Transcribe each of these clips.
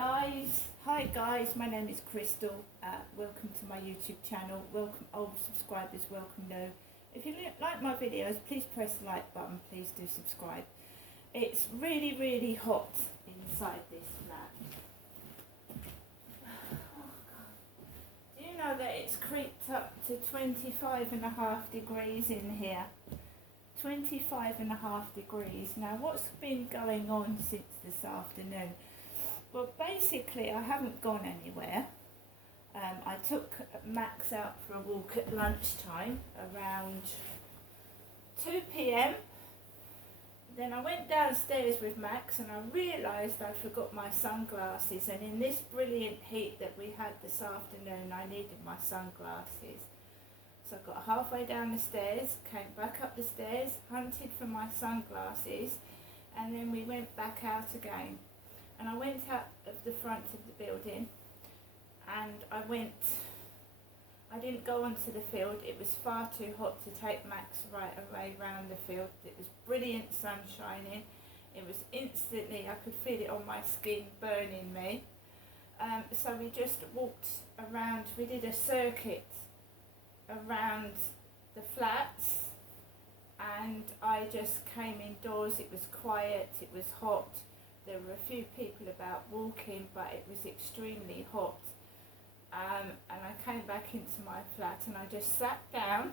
Hi guys, my name is Crystal. Welcome to my YouTube channel. Welcome old subscribers, welcome new. If you like my videos, please press the like button, please do subscribe. It's really hot inside this flat. Do you know that it's creeped up to 25.5 degrees in here? 25.5 degrees. Now what's been going on since this afternoon? Well, basically I haven't gone anywhere. I took Max out for a walk at lunchtime around 2 p.m. Then I went downstairs with Max and I realised I forgot my sunglasses, and in this brilliant heat that we had this afternoon I needed my sunglasses. So I got halfway down the stairs, came back up the stairs, hunted for my sunglasses, and then we went back out again. And I went out of the front of the building and I didn't go onto the field. It was far too hot to take Max right away round the field. It was brilliant sun shining. It was instantly, I could feel it on my skin burning me. So we just walked around, we did a circuit around the flats, and I just came indoors. It was quiet, it was hot. There were a few people about walking, but it was extremely hot. And I came back into my flat and I just sat down,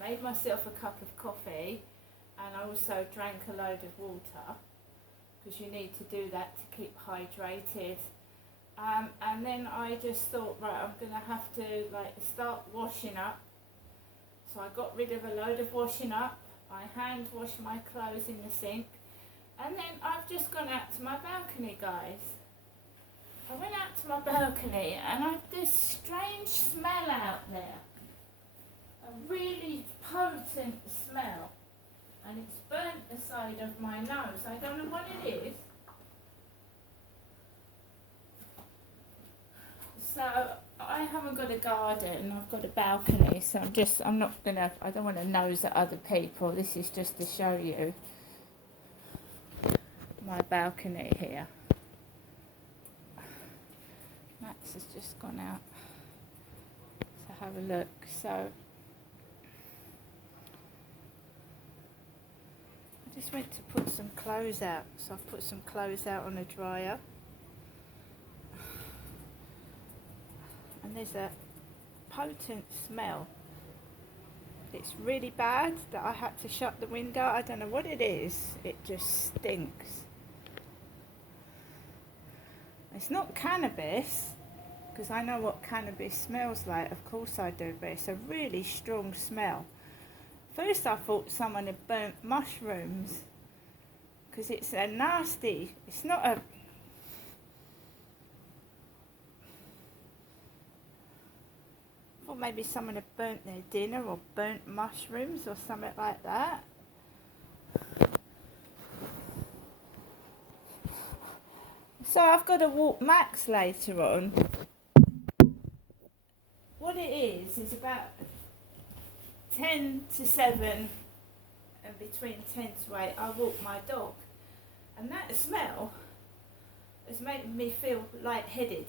made myself a cup of coffee, and I also drank a load of water, because you need to do that to keep hydrated. And then I just thought, right, I'm going to have to start washing up. So I got rid of a load of washing up. I hand washed my clothes in the sink. And then I've just gone out to my balcony, guys. I went out to my balcony and I've this strange smell out there. A really potent smell. And it's burnt the side of my nose. I don't know what it is. So I haven't got a garden, I've got a balcony, so I don't want to nose at other people. This is just to show you my balcony here. Max has just gone out to have a look. So I just went to put some clothes out. So I've put some clothes out on a dryer. And there's a potent smell. It's really bad that I had to shut the window. I don't know what it is. It just stinks. It's not cannabis, because I know what cannabis smells like. Of course I do, but it's a really strong smell. First I thought someone had burnt mushrooms, because it's a nasty, it's not a... I thought maybe someone had burnt their dinner or burnt mushrooms or something like that. So I've got to walk Max later on. What it is about 10 to 7 and between 10 to 8 I walk my dog. And that smell has made me feel lightheaded.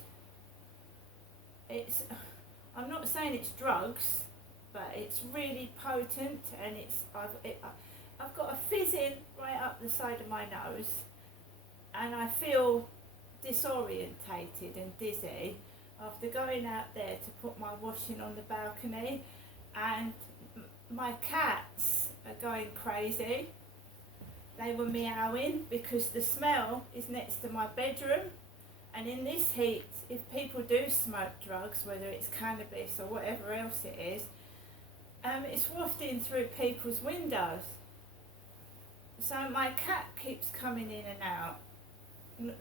I'm not saying it's drugs, but it's really potent, and I've got a fizzing right up the side of my nose, and I feel disorientated and dizzy after going out there to put my washing on the balcony, and my cats are going crazy. They were meowing because the smell is next to my bedroom, and in this heat, if people do smoke drugs, whether it's cannabis or whatever else it is, it's wafting through people's windows. So my cat keeps coming in and out,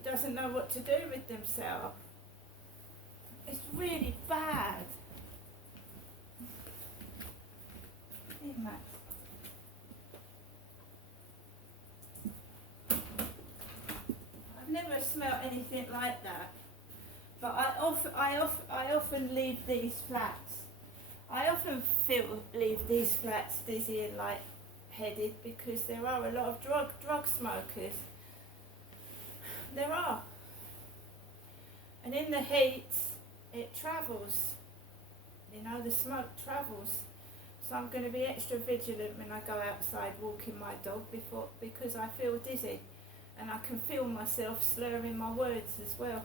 doesn't know what to do with themselves. It's really bad. Here, Max. I've never smelled anything like that. But I often leave these flats. I often leave these flats dizzy and light-headed because there are a lot of drug smokers. There are. And in the heat, it travels. You know, the smoke travels. So I'm going to be extra vigilant when I go outside walking my dog because I feel dizzy. And I can feel myself slurring my words as well.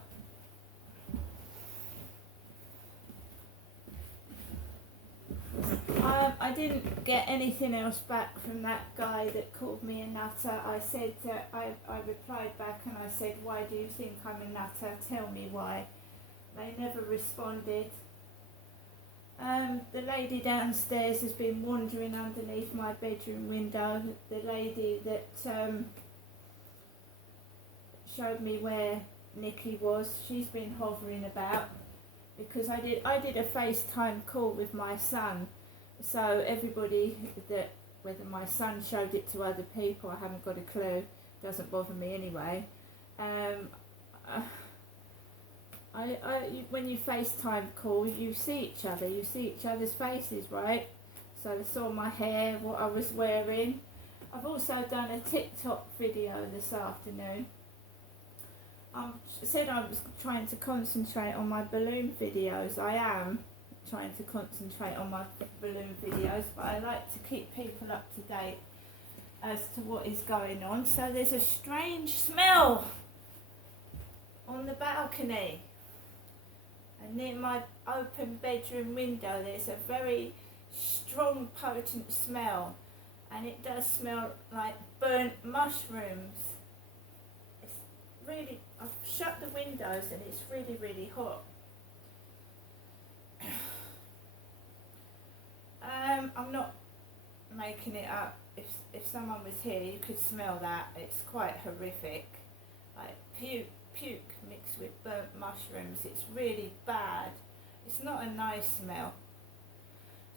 I didn't get anything else back from that guy that called me a nutter. I said, I replied back and I said, why do you think I'm a nutter? Tell me why. They never responded. The lady downstairs has been wandering underneath my bedroom window. The lady that showed me where Nikki was, she's been hovering about because I did a FaceTime call with my son. So everybody that, whether my son showed it to other people, I haven't got a clue, doesn't bother me anyway. When you FaceTime call, you see each other's faces, right? So they saw my hair, what I was wearing. I've also done a TikTok video this afternoon. I said I was trying to concentrate on my balloon videos. I am trying to concentrate on my balloon videos, but I like to keep people up to date as to what is going on. So there's a strange smell on the balcony. And near my open bedroom window there's a very strong, potent smell. And it does smell like burnt mushrooms. It's really, I've shut the windows and it's really, really hot. I'm not making it up. If someone was here, you could smell that. It's quite horrific. Like puke mixed with burnt mushrooms. It's really bad. It's not a nice smell.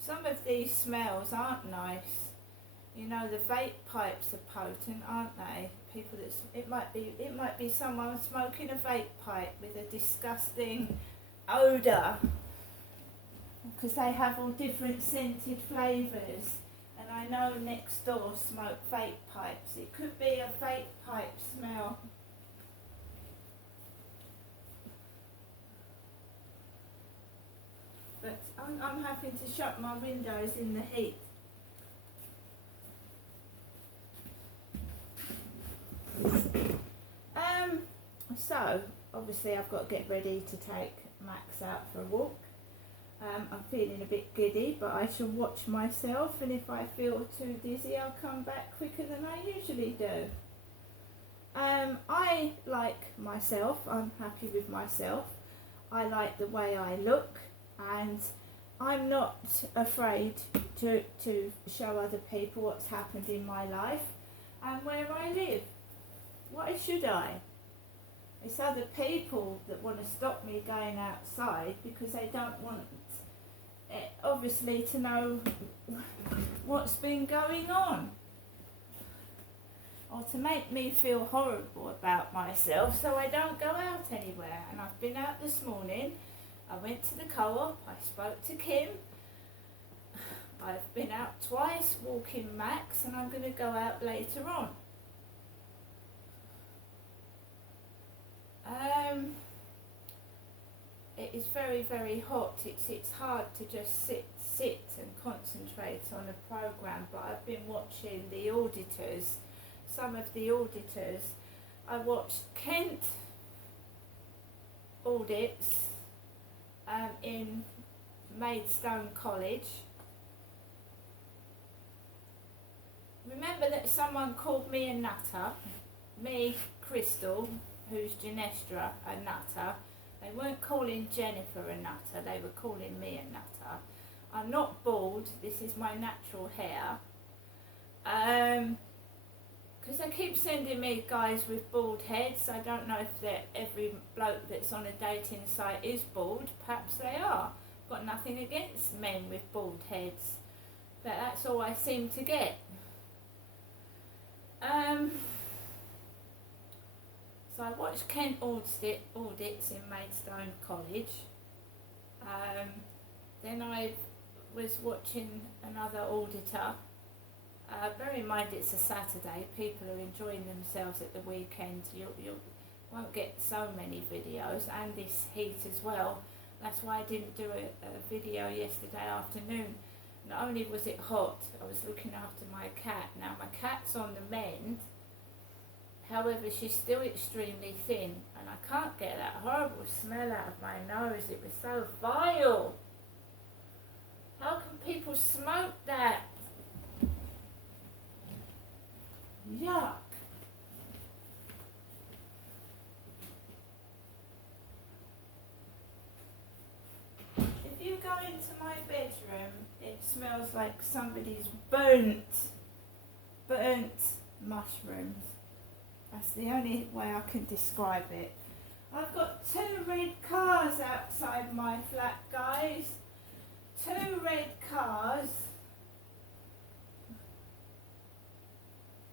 Some of these smells aren't nice. You know, the vape pipes are potent, aren't they? People that it might be someone smoking a vape pipe with a disgusting odour, because they have all different scented flavours. And I know next door smoke vape pipes. It could be a vape pipe smell. But I'm having to shut my windows in the heat. So obviously I've got to get ready to take Max out for a walk. I'm feeling a bit giddy, but I shall watch myself, and if I feel too dizzy I'll come back quicker than I usually do. I like myself. I'm happy with myself. I like the way I look, and I'm not afraid to show other people what's happened in my life and where I live. Why should I? It's other people that want to stop me going outside because they don't want, obviously, to know what's been going on, or to make me feel horrible about myself so I don't go out anywhere. And I've been out this morning. I went to the co-op, I spoke to Kim. I've been out twice walking Max, and I'm going to go out later on. It is very, very hot. It's hard to just sit and concentrate on a program, but I've been watching the auditors, some of the auditors. I watched Kent audits in Maidstone College. Remember that someone called me a nutter, me, Crystal, who's Genestra, a nutter. They weren't calling Jennifer a nutter, they were calling me a nutter. I'm not bald, this is my natural hair. Because they keep sending me guys with bald heads. I don't know if every bloke that's on a dating site is bald. Perhaps they are. Got nothing against men with bald heads, but that's all I seem to get. So I watched Kent audits in Maidstone College. Then I was watching another auditor. Bear in mind it's a Saturday. People are enjoying themselves at the weekend. won't get so many videos, and this heat as well. That's why I didn't do a video yesterday afternoon. Not only was it hot, I was looking after my cat. Now my cat's on the mend, however she's still extremely thin, and I can't get that horrible smell out of my nose. It was so vile. How can people smoke that? Yuck. If you go into my bedroom, it smells like somebody's burnt mushrooms. That's the only way I can describe it. I've got 2 red cars outside my flat, guys. 2 red cars.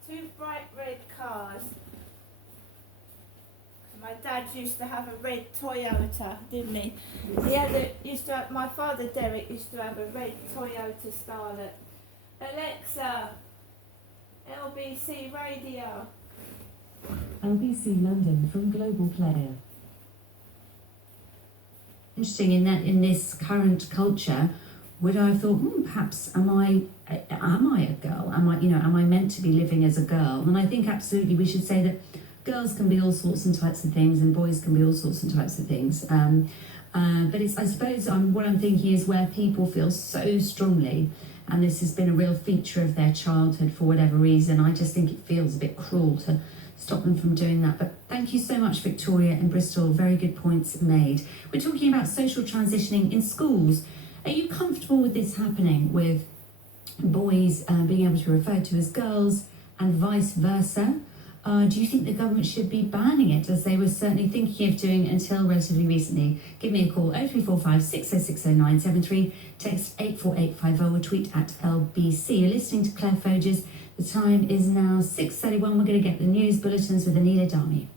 2 bright red cars. My dad used to have a red Toyota, didn't he? My father Derek used to have a red Toyota Starlet. Alexa, LBC radio. LBC London from Global Player. Interesting in this current culture, would I have thought, perhaps am I a girl? Am I meant to be living as a girl? And I think absolutely we should say that girls can be all sorts and types of things, and boys can be all sorts and types of things. But it's, I suppose, what I'm thinking is where people feel so strongly, and this has been a real feature of their childhood for whatever reason. I just think it feels a bit cruel to stop them from doing that. But thank you so much, Victoria in Bristol. Very good points made. We're talking about social transitioning in schools. Are you comfortable with this happening, with boys being able to be referred to as girls and vice versa? Do you think the government should be banning it, as they were certainly thinking of doing until relatively recently? Give me a call, 0345 606 0973, text 84850 or tweet at LBC. You're listening to Claire Foges. The time is now 6:31. We're going to get the news bulletins with Anila Dami.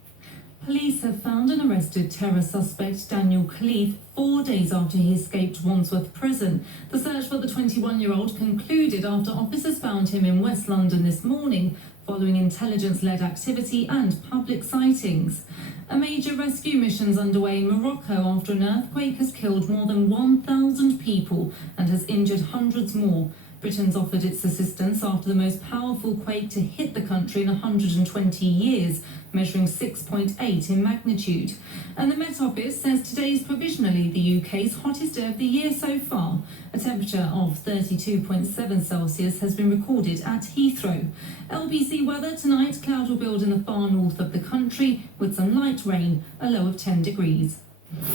Police have found and arrested terror suspect Daniel Khalif 4 days after he escaped Wandsworth Prison. The search for the 21-year-old concluded after officers found him in West London this morning, following intelligence-led activity and public sightings. A major rescue mission's underway in Morocco after an earthquake has killed more than 1,000 people and has injured hundreds more. Britain's offered its assistance after the most powerful quake to hit the country in 120 years, measuring 6.8 in magnitude. And the Met Office says today is provisionally the UK's hottest day of the year so far. A temperature of 32.7 Celsius has been recorded at Heathrow. LBC weather tonight, cloud will build in the far north of the country with some light rain, a low of 10 degrees.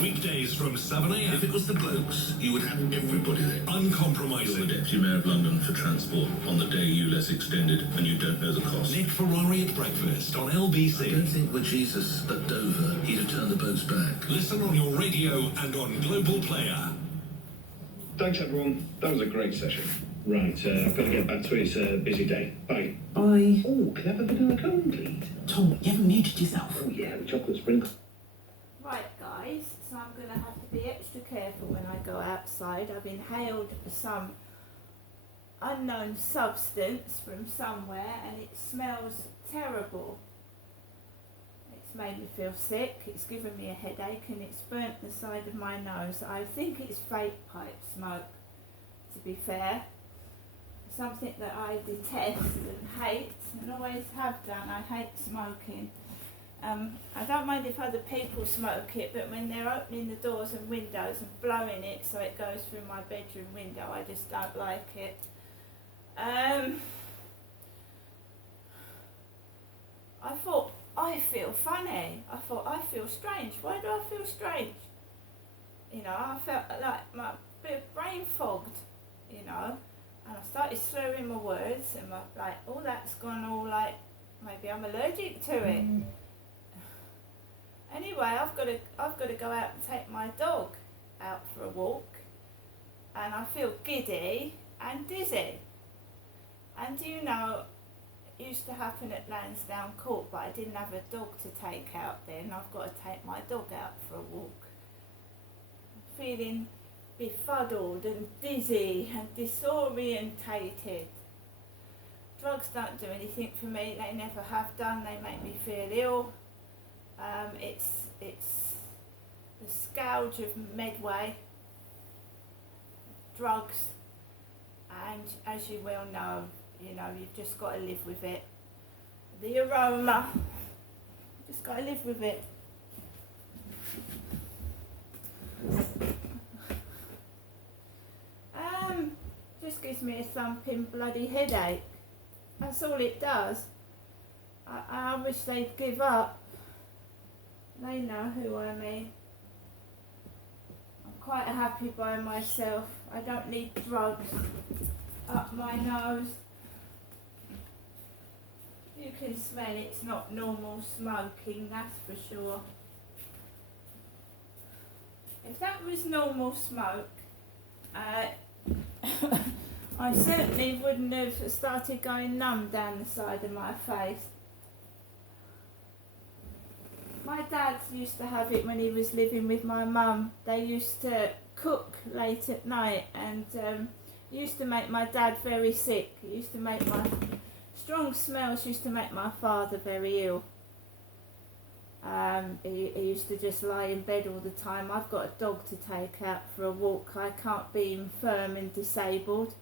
Weekdays from 7 a.m. If it was the blokes, you would have everybody there. Uncompromising. You're the Deputy Mayor of London for Transport on the day ULEZ extended and you don't know the cost. Nick Ferrari at breakfast on LBC. I don't think with Jesus at Dover, he'd have turned the boats back. Listen on your radio and on Global Player. Thanks everyone, that was a great session. Right, I've got to get back to it, it's a busy day. Bye. Bye. Oh, can I have a bit of a cone, please? Tom, you haven't muted yourself. Oh yeah, the chocolate sprinkle. Right guys, so I'm going to have to be extra careful when I go outside. I've inhaled some unknown substance from somewhere and it smells terrible. It's made me feel sick, it's given me a headache and it's burnt the side of my nose. I think it's vape pipe smoke, to be fair. Something that I detest and hate and always have done. I hate smoking. I don't mind if other people smoke it, but when they're opening the doors and windows and blowing it so it goes through my bedroom window, I just don't like it. I thought, I feel funny. I thought, I feel strange. Why do I feel strange? You know, I felt like my bit brain fogged, you know, and I started slurring my words and all that's gone all like, maybe I'm allergic to it. Anyway, I've got to go out and take my dog out for a walk, and I feel giddy and dizzy. And you know, it used to happen at Lansdowne Court, but I didn't have a dog to take out then. I've got to take my dog out for a walk. I'm feeling befuddled and dizzy and disorientated. Drugs don't do anything for me, they never have done, they make me feel ill. It's the scourge of Medway, drugs, and as you well know, you've just got to live with it. The aroma, just got to live with it. Just gives me a thumping bloody headache. That's all it does. I wish they'd give up. They know who I mean. I'm quite happy by myself. I don't need drugs up my nose. You can smell it's not normal smoking, that's for sure. If that was normal smoke, I certainly wouldn't have started going numb down the side of my face. My dad used to have it when he was living with my mum. They used to cook late at night and used to make my dad very sick. It used to make strong smells used to make my father very ill. He used to just lie in bed all the time. I've got a dog to take out for a walk. I can't be infirm and disabled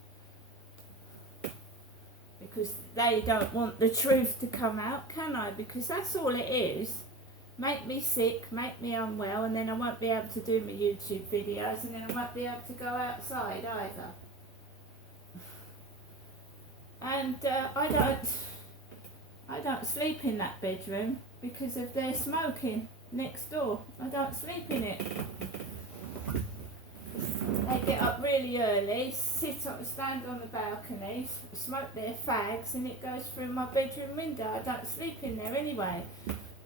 because they don't want the truth to come out, can I? Because that's all it is. Make me sick, make me unwell, and then I won't be able to do my YouTube videos, and then I won't be able to go outside either. And I don't sleep in that bedroom because of their smoking next door. I don't sleep in it. They get up really early, stand on the balcony, smoke their fags, and it goes through my bedroom window. I don't sleep in there anyway.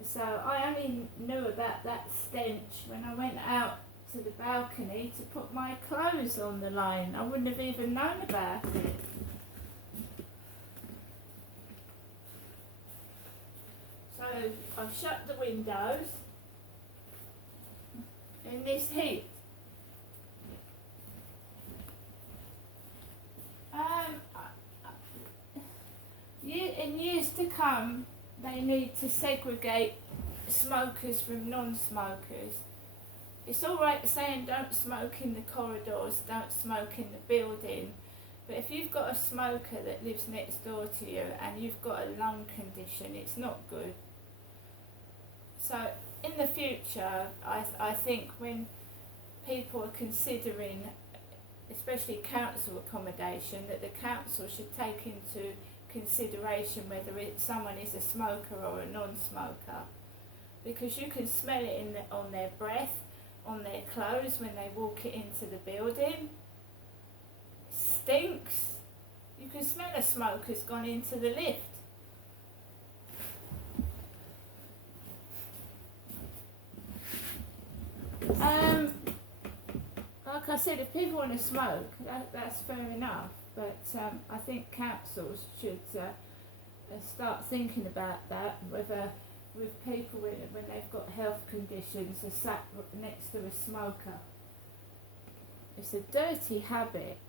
So I only knew about that stench when I went out to the balcony to put my clothes on the line. I wouldn't have even known about it. So I've shut the windows in this heat. In years to come, they need to segregate smokers from non-smokers. It's all right saying don't smoke in the corridors, don't smoke in the building, but if you've got a smoker that lives next door to you and you've got a lung condition, it's not good. So in the future, I think when people are considering, especially council accommodation, that the council should take into consideration whether someone is a smoker or a non-smoker, because you can smell it on their breath, on their clothes when they walk it into the building. It stinks. You can smell a smoker's gone into the lift. Like I said, if people want to smoke, that's fair enough. But I think councils should start thinking about that, whether with people when they've got health conditions are sat next to a smoker. It's a dirty habit.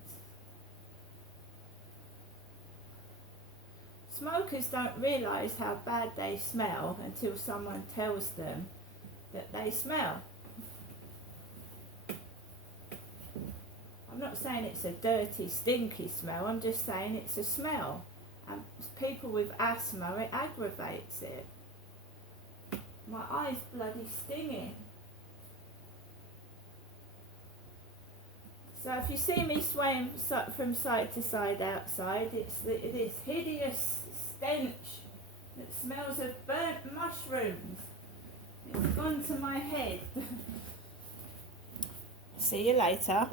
Smokers don't realise how bad they smell until someone tells them that they smell. I'm not saying it's a dirty, stinky smell, I'm just saying it's a smell. And people with asthma, it aggravates it. My eye's bloody stinging. So if you see me swaying from side to side outside, it's this hideous stench that smells of burnt mushrooms. It's gone to my head. See you later.